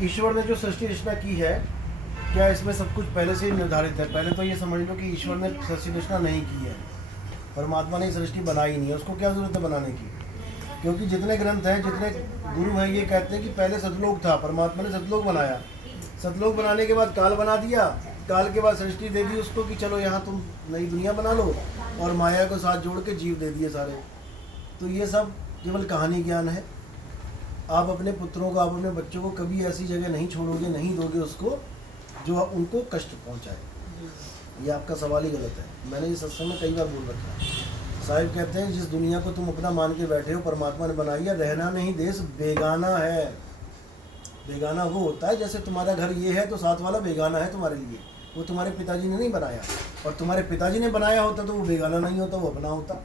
ईश्वर ने जो सृष्टि रचना की है, क्या इसमें सब कुछ पहले से ही निर्धारित है? पहले तो ये समझ लो कि ईश्वर ने सृष्टि रचना नहीं की है, परमात्मा ने सृष्टि बनाई नहीं है, उसको क्या जरूरत है बनाने की? क्योंकि जितने ग्रंथ हैं, जितने गुरु हैं, ये कहते हैं कि पहले सतलोक था, परमात्मा ने सतलोक बनाया, सतलोक बनाने के बाद काल बना दिया, काल के बाद सृष्टि दे दी उसको कि चलो यहाँ तुम नई दुनिया बना लो, और माया को साथ जोड़ के जीव दे दिए सारे। तो ये सब केवल कहानी ज्ञान है। आप अपने पुत्रों को, आप अपने बच्चों को कभी ऐसी जगह नहीं छोड़ोगे, नहीं दोगे उसको जो उनको कष्ट पहुंचाए। ये आपका सवाल ही गलत है। मैंने ये सत्संग में कई बार बोल रखा है। साहिब कहते हैं जिस दुनिया को तुम अपना मान के बैठे हो, परमात्मा ने बनाई है, रहना नहीं देश बेगाना है। बेगाना वो होता है जैसे तुम्हारा घर ये है तो साथ वाला बेगाना है तुम्हारे लिए, वो तुम्हारे पिताजी ने नहीं बनाया, और तुम्हारे पिताजी ने बनाया होता तो वो बेगाना नहीं होता, वो अपना होता।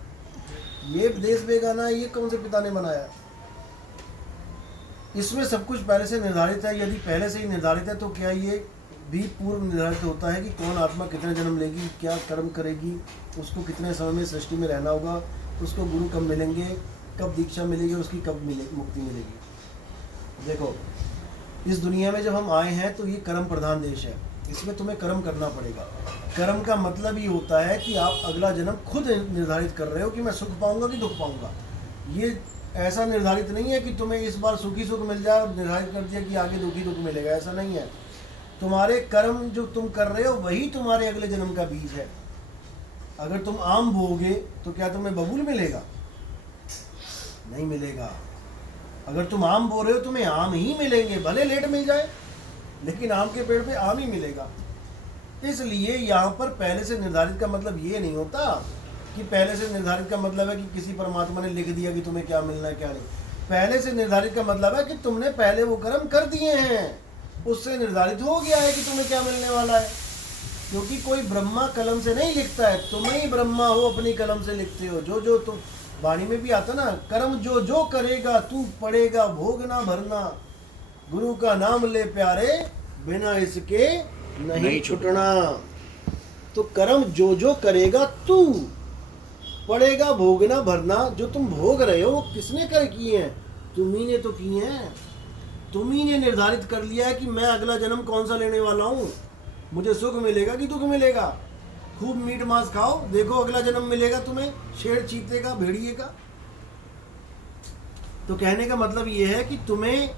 ये देश बेगाना है, ये कौन से पिता ने बनाया? इसमें सब कुछ पहले से निर्धारित है। यदि पहले से ही निर्धारित है तो क्या ये भी पूर्व निर्धारित होता है कि कौन आत्मा कितने जन्म लेगी, क्या कर्म करेगी, उसको कितने समय में सृष्टि में रहना होगा, उसको गुरु कब मिलेंगे, कब दीक्षा मिलेगी, उसकी कब मुक्ति मिलेगी। देखो, इस दुनिया में जब हम आए हैं तो ये कर्म प्रधान देश है, इसमें तुम्हें कर्म करना पड़ेगा। कर्म का मतलब ये होता है कि आप अगला जन्म खुद निर्धारित कर रहे हो कि मैं सुख पाऊंगा कि दुख पाऊंगा। ये ऐसा निर्धारित नहीं है कि तुम्हें इस बार सुखी सुख मिल जाए और निर्धारित कर दिया कि आगे दुखी दुख मिलेगा, ऐसा नहीं है। तुम्हारे कर्म जो तुम कर रहे हो वही तुम्हारे अगले जन्म का बीज है। अगर तुम आम बोओगे तो क्या तुम्हें बबूल मिलेगा? नहीं मिलेगा। अगर तुम आम बो रहे हो तुम्हें आम ही मिलेंगे, भले लेट मिल जाए, लेकिन आम के पेड़ पे आम ही मिलेगा। इसलिए यहाँ पर पहले से निर्धारित का मतलब ये नहीं होता कि पहले से निर्धारित का मतलब है कि किसी परमात्मा ने लिख दिया कि तुम्हें क्या मिलना है क्या नहीं। पहले से निर्धारित का मतलब है कि तुमने पहले वो कर्म कर दिए हैं, उससे निर्धारित हो गया है कि तुम्हें क्या मिलने वाला है। क्योंकि कोई ब्रह्मा कलम से नहीं लिखता है, तुम ही ब्रह्मा हो, अपनी कलम से लिखते हो। जो जो तुम, वाणी में भी आता ना, कर्म जो जो करेगा तू पड़ेगा भोग ना भरना, गुरु का नाम ले प्यारे बिना इसके नहीं छुटना। तो कर्म जो जो करेगा तू पड़ेगा भोग ना भरना। जो तुम भोग रहे हो वो किसने कर किए हैं? तुम्ही ने तो किए हैं। तुम्ही ने निर्धारित कर लिया है कि मैं अगला जन्म कौन सा लेने वाला हूँ, मुझे सुख मिलेगा कि दुख मिलेगा। खूब मीट मांस खाओ, देखो अगला जन्म मिलेगा तुम्हें शेर चीते का, भेड़िए का। तो कहने का मतलब ये है कि तुम्हें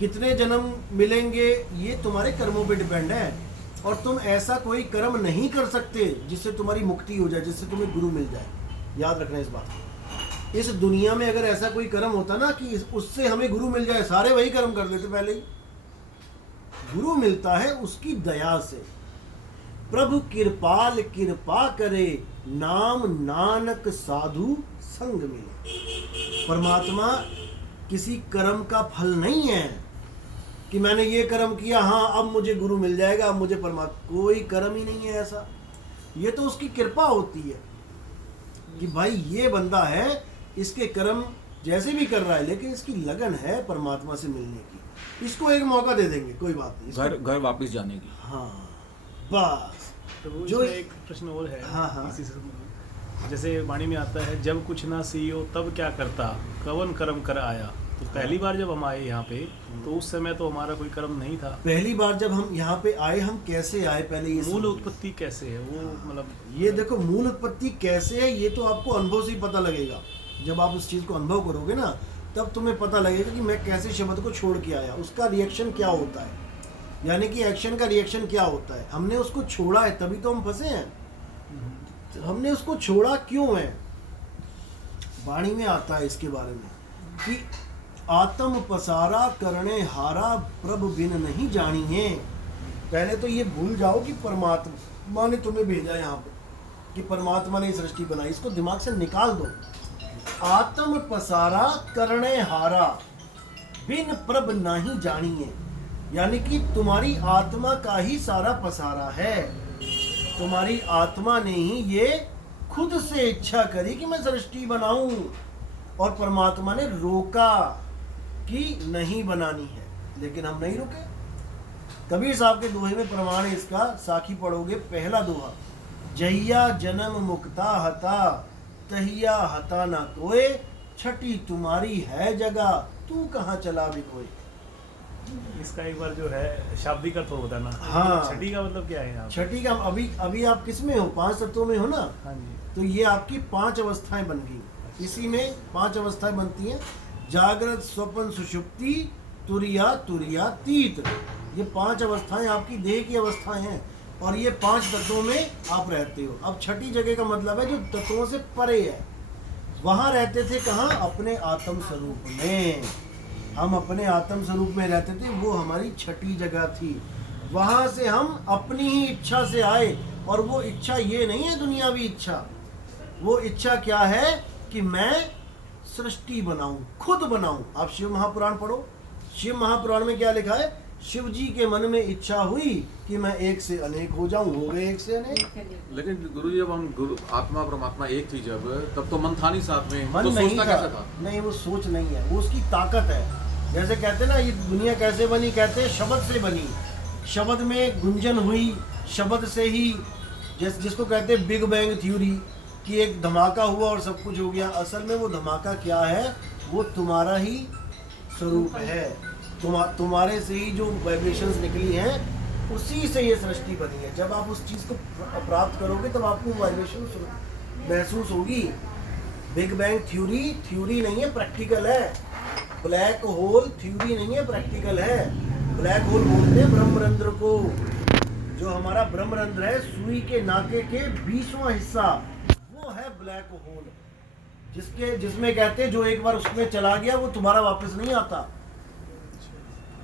कितने जन्म मिलेंगे ये तुम्हारे कर्मों पे डिपेंड है, और तुम ऐसा कोई कर्म नहीं कर सकते जिससे तुम्हारी मुक्ति हो जाए, जिससे तुम्हें गुरु मिल जाए। याद रखना इस बात को। इस दुनिया में अगर ऐसा कोई कर्म होता ना कि उससे हमें गुरु मिल जाए, सारे वही कर्म कर देते पहले ही। गुरु मिलता है उसकी दया से। प्रभु कृपाल कृपा करे, नाम नानक साधु संग मिले। परमात्मा किसी कर्म का फल नहीं है कि मैंने ये कर्म किया, हाँ अब मुझे गुरु मिल जाएगा, अब मुझे परमात्मा। कोई कर्म ही नहीं है ऐसा। ये तो उसकी कृपा होती है कि भाई ये बंदा है, इसके कर्म जैसे भी कर रहा है, लेकिन इसकी लगन है परमात्मा से मिलने की, इसको एक मौका दे देंगे, कोई बात नहीं, घर वापस जाने की। हाँ बस। तो जो एक प्रश्न और है। हाँ, हाँ। इसी से जैसे वाणी में आता है, जब कुछ ना सीयो तब क्या करता, कवन कर्म कर आया। तो पहली बार जब हम आए यहाँ पे तो उस समय तो हमारा कोई कर्म नहीं था। पहली बार जब हम यहाँ पे आए, हम कैसे आए पहले ये मूल उत्पत्ति कैसे है वो, मतलब ये देखो मूल उत्पत्ति कैसे है, ये तो आपको अनुभव से ही पता लगेगा। जब आप उस चीज़ को अनुभव करोगे ना, तब तुम्हें पता लगेगा कि मैं कैसे शब्द को छोड़ के आया, उसका रिएक्शन क्या होता है, यानी कि एक्शन का रिएक्शन क्या होता है। हमने उसको छोड़ा है तभी तो हम फंसे हैं। हमने उसको छोड़ा क्यों है, वाणी में आता है इसके बारे में कि आत्म पसारा करने हारा प्रभु बिन नहीं जानी है। पहले तो ये भूल जाओ कि परमात्मा ने तुम्हें भेजा यहाँ पे, कि परमात्मा ने सृष्टि बनाई, इसको दिमाग से निकाल दो। आत्म पसारा करने हारा बिन प्रभ नहीं जानी है, यानी कि तुम्हारी आत्मा का ही सारा पसारा है। तुम्हारी आत्मा ने ही ये खुद से इच्छा करी कि मैं सृष्टि बनाऊं, और परमात्मा ने रोका कि नहीं बनानी है, लेकिन हम नहीं रुके। कबीर साहब के दोहे में प्रमाण है इसका, साखी पढ़ोगे पहला दोहा, जहिया जन्म मुक्ता हता तहिया हता ना कोय, छठी तुम्हारी है जगह तू कहाँ चला भी कोई। इसका एक बार जो है शाब्दिक अर्थ और बताना। हाँ। छठी का मतलब क्या है यहाँ पे? छठी का अभी अभी आप किस में हो, 5 तत्वों में हो ना, हाँ जी। तो ये आपकी 5 अवस्थाएं बन गई। इसी में 5 अवस्थाएं बनती हैं, जागृत, स्वप्न, सुषुप्ति, तुरिया, तुरियातीत। ये 5 अवस्थाएं आपकी देह की अवस्थाएं हैं और ये 5 तत्वों में आप रहते हो। अब छठी जगह का मतलब है जो तत्वों से परे है, वहाँ रहते थे कहाँ? अपने आत्म स्वरूप में। हम अपने आत्म स्वरूप में रहते थे, वो हमारी छठी जगह थी। वहाँ से हम अपनी ही इच्छा से आए, और वो इच्छा ये नहीं है दुनियावी इच्छा। वो इच्छा क्या है कि मैं सृष्टि बनाऊं, खुद बनाऊं। आप शिव महापुराण पढ़ो, शिव महापुराण में क्या लिखा है? शिव जी के मन में इच्छा हुई कि मैं एक से अनेक हो जाऊं, हो गए एक से अनेक। लेकिन गुरु जी, जब हम गुरु आत्मा परमात्मा एक थी, जब तब तो मन था नहीं साथ में, मन तो नहीं सोचता था। कैसे था? नहीं, वो सोच नहीं है, वो उसकी ताकत है। जैसे कहते हैं ना, ये दुनिया कैसे बनी? कहते हैं शब्द से बनी। शब्द में गुंजन हुई, शब्द से ही, जिसको कहते हैं बिग बैंग थ्योरी, कि एक धमाका हुआ और सब कुछ हो गया। असल में वो धमाका क्या है? वो तुम्हारा ही स्वरूप है। तुम्हारे से ही जो वाइब्रेशंस निकली हैं, उसी से ये सृष्टि बनी है। जब आप उस चीज़ को प्राप्त करोगे तब आपको वाइब्रेशन महसूस होगी। बिग बैंग थ्योरी नहीं है, प्रैक्टिकल है। ब्लैक होल थ्योरी नहीं है, प्रैक्टिकल है। ब्लैक होल बोलते हैं ब्रह्मरंध्र को। जो हमारा ब्रह्मरंध्र है, सुई के नाके के 20वां हिस्सा, वो है ब्लैक होल। जिसमें कहते हैं जो एक बार उसमें चला गया वो तुम्हारा वापस नहीं आता।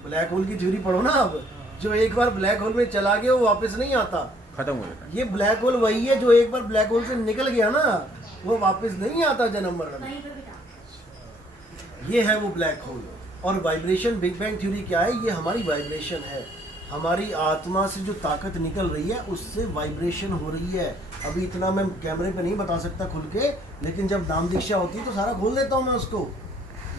ब्लैक होल की थ्योरी पढ़ो ना आप। जो एक बार ब्लैक होल में चला गया वो वापस नहीं आता, खत्म हो जाता है। ये ब्लैक होल वही है जो एक बार ब्लैक होल से निकल गया ना, वो वापस नहीं आता जन्म मरण में। ये है वो ब्लैक होल। और वाइब्रेशन, बिग बैंग थ्योरी क्या है? ये हमारी वाइब्रेशन है। हमारी आत्मा से जो ताकत निकल रही है, उससे वाइब्रेशन हो रही है। अभी इतना मैं कैमरे पे नहीं बता सकता खुल के, लेकिन जब नाम दीक्षा होती है तो सारा खोल देता हूँ मैं उसको।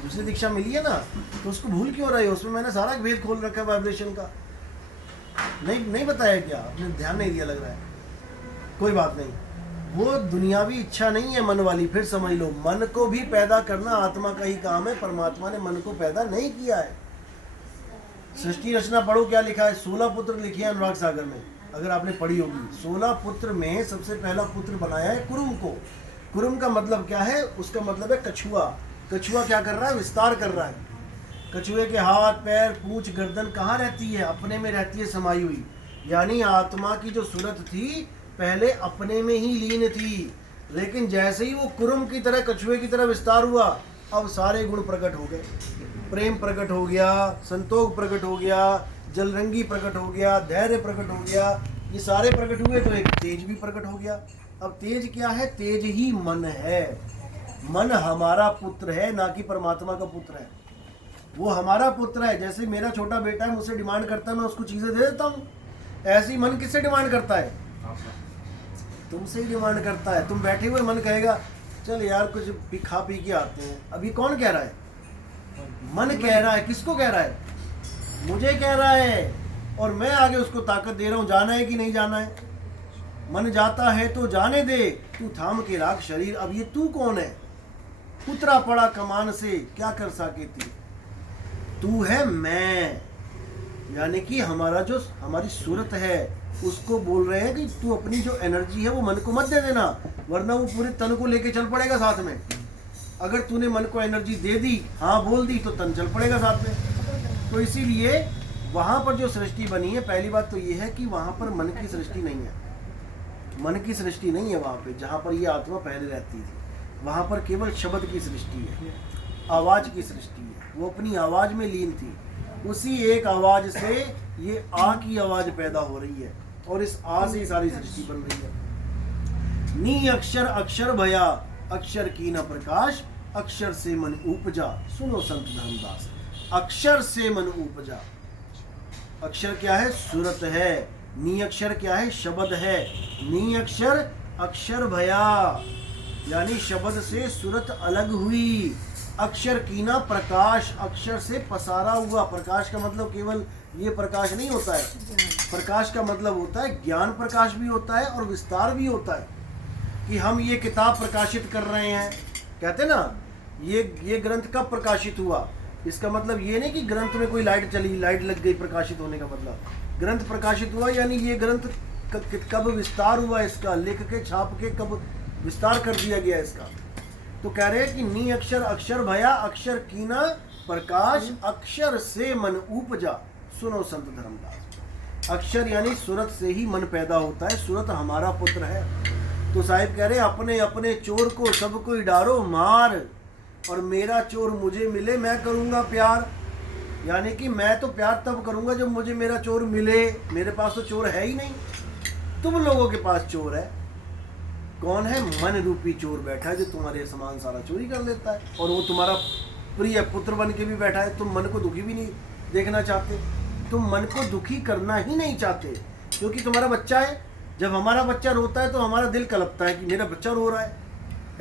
दूसरी दीक्षा मिली है ना, तो उसको भूल क्यों रहे हो? उसमें मैंने सारा भेद खोल रखा है वाइब्रेशन का। नहीं बताया क्या? आपने ध्यान नहीं दिया लग रहा है। कोई बात नहीं, वो दुनियावी इच्छा नहीं है मन वाली। फिर समझ लो, मन को भी पैदा करना आत्मा का ही काम है। परमात्मा ने मन को पैदा नहीं किया है। सृष्टि रचना पढ़ो, क्या लिखा है? 16 पुत्र लिखे हैं अनुराग सागर में, अगर आपने पढ़ी होगी। 16 पुत्र में सबसे पहला पुत्र बनाया है कुरुम को। कुरुम का मतलब क्या है? उसका मतलब है कछुआ। कछुआ क्या कर रहा है? विस्तार कर रहा है। कछुए के हाथ, पैर, पूंछ, गर्दन कहाँ रहती है? अपने में रहती है समाई हुई। यानी आत्मा की जो सूरत थी पहले अपने में ही लीन थी, लेकिन जैसे ही वो कुरुम की तरह, कछुए की तरह विस्तार हुआ, अब सारे गुण प्रकट हो गए। प्रेम प्रकट हो गया, संतोष प्रकट हो गया, जलरंगी प्रकट हो गया, धैर्य प्रकट हो गया। ये सारे प्रकट हुए तो एक तेज भी प्रकट हो गया। अब तेज क्या है? तेज ही मन है। मन हमारा पुत्र है, ना कि परमात्मा का पुत्र है। वो हमारा पुत्र है। जैसे मेरा छोटा बेटा है, मुझसे डिमांड करता है, मैं उसको चीज़ें दे देता हूँ। ऐसे ही मन किससे डिमांड करता है? तुमसे ही डिमांड करता है। तुम बैठे हुए मन कहेगा चल यार कुछ खा पी के आते हैं। अभी कौन कह रहा है? मन कह रहा है। किसको कह रहा है? मुझे कह रहा है। और मैं आगे उसको ताकत दे रहा हूँ, जाना है कि नहीं जाना है। मन जाता है तो जाने दे, तू थाम के राख शरीर। अब ये तू कौन है? उतरा पड़ा कमान से, क्या कर सके तू है मैं। यानी कि हमारा जो हमारी सूरत है उसको बोल रहे हैं कि तू अपनी जो एनर्जी है वो मन को मत दे देना, वरना वो पूरे तन को लेके चल पड़ेगा साथ में। अगर तूने मन को एनर्जी दे दी, हाँ बोल दी, तो तन चल पड़ेगा साथ में। तो इसीलिए वहाँ पर जो सृष्टि बनी है, पहली बात तो ये है कि वहाँ पर मन की सृष्टि नहीं है। मन की सृष्टि नहीं है वहाँ पे, जहाँ पर ये आत्मा पहले रहती थी। वहाँ पर केवल शब्द की सृष्टि है, आवाज़ की सृष्टि है। वो अपनी आवाज़ में लीन थी। उसी एक आवाज़ से ये आ की आवाज़ पैदा हो रही है, और इस आ से ही सारी सृष्टि बन रही है। नी अक्षर अक्षर भया, अक्षर की न प्रकाश, अक्षर से मन उपजा। सुनो संत धर्मदास, अक्षर से मन उपजा। अक्षर क्या है? सूरत है। नी अक्षर क्या है? शब्द है। नी अक्षर अक्षर भया, यानी शब्द से सूरत अलग हुई। अक्षर कीना प्रकाश, अक्षर से पसारा हुआ। प्रकाश का मतलब केवल ये प्रकाश नहीं होता है। प्रकाश का मतलब होता है ज्ञान प्रकाश भी होता है और विस्तार भी होता है। कि हम ये किताब प्रकाशित कर रहे हैं, कहते ना ये ग्रंथ कब प्रकाशित हुआ? इसका मतलब ये नहीं कि ग्रंथ में कोई लाइट चली, लाइट लग गई, प्रकाशित होने का मतलब ग्रंथ प्रकाशित हुआ, यानी ये ग्रंथ कब विस्तार हुआ इसका, लिख के छाप के कब विस्तार कर दिया गया इसका। तो कह रहे हैं कि नी अक्षर अक्षर भया, अक्षर कीना प्रकाश, अक्षर से मन उपजा, सुनो संत धर्मदास। अक्षर यानी सूरत से ही मन पैदा होता है, सूरत हमारा पुत्र है। तो साहिब कह रहे अपने अपने चोर को सब कोई डारो मार, और मेरा चोर मुझे मिले मैं करूँगा प्यार। यानी कि मैं तो प्यार तब करूँगा जब मुझे मेरा चोर मिले, मेरे पास तो चोर है ही नहीं, तुम लोगों के पास चोर है। कौन है? मन रूपी चोर बैठा है जो तुम्हारे सामान सारा चोरी कर लेता है, और वो तुम्हारा प्रिय पुत्र बन के भी बैठा है। तुम मन को दुखी भी नहीं देखना चाहते, तुम मन को दुखी करना ही नहीं चाहते, क्योंकि तुम्हारा बच्चा है। जब हमारा बच्चा रोता है तो हमारा दिल कलपता है कि मेरा बच्चा रो रहा है।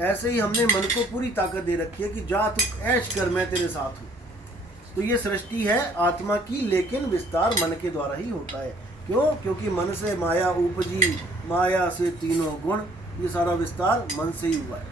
ऐसे ही हमने मन को पूरी ताकत दे रखी है कि जा तू ऐश कर, मैं तेरे साथ हूँ। तो ये सृष्टि है आत्मा की, लेकिन विस्तार मन के द्वारा ही होता है। क्यों? क्योंकि मन से माया उपजी, माया से तीनों गुण, ये सारा विस्तार मन से ही हुआ है।